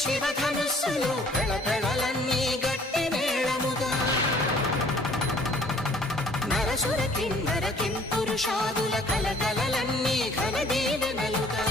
శివధనుస్సులు పెళపెళలన్నీ గట్టి మేళముగా నరసుర కిన్నర కింపురుషాదుల కలకలలన్నీ ఘన దీవెనలుగా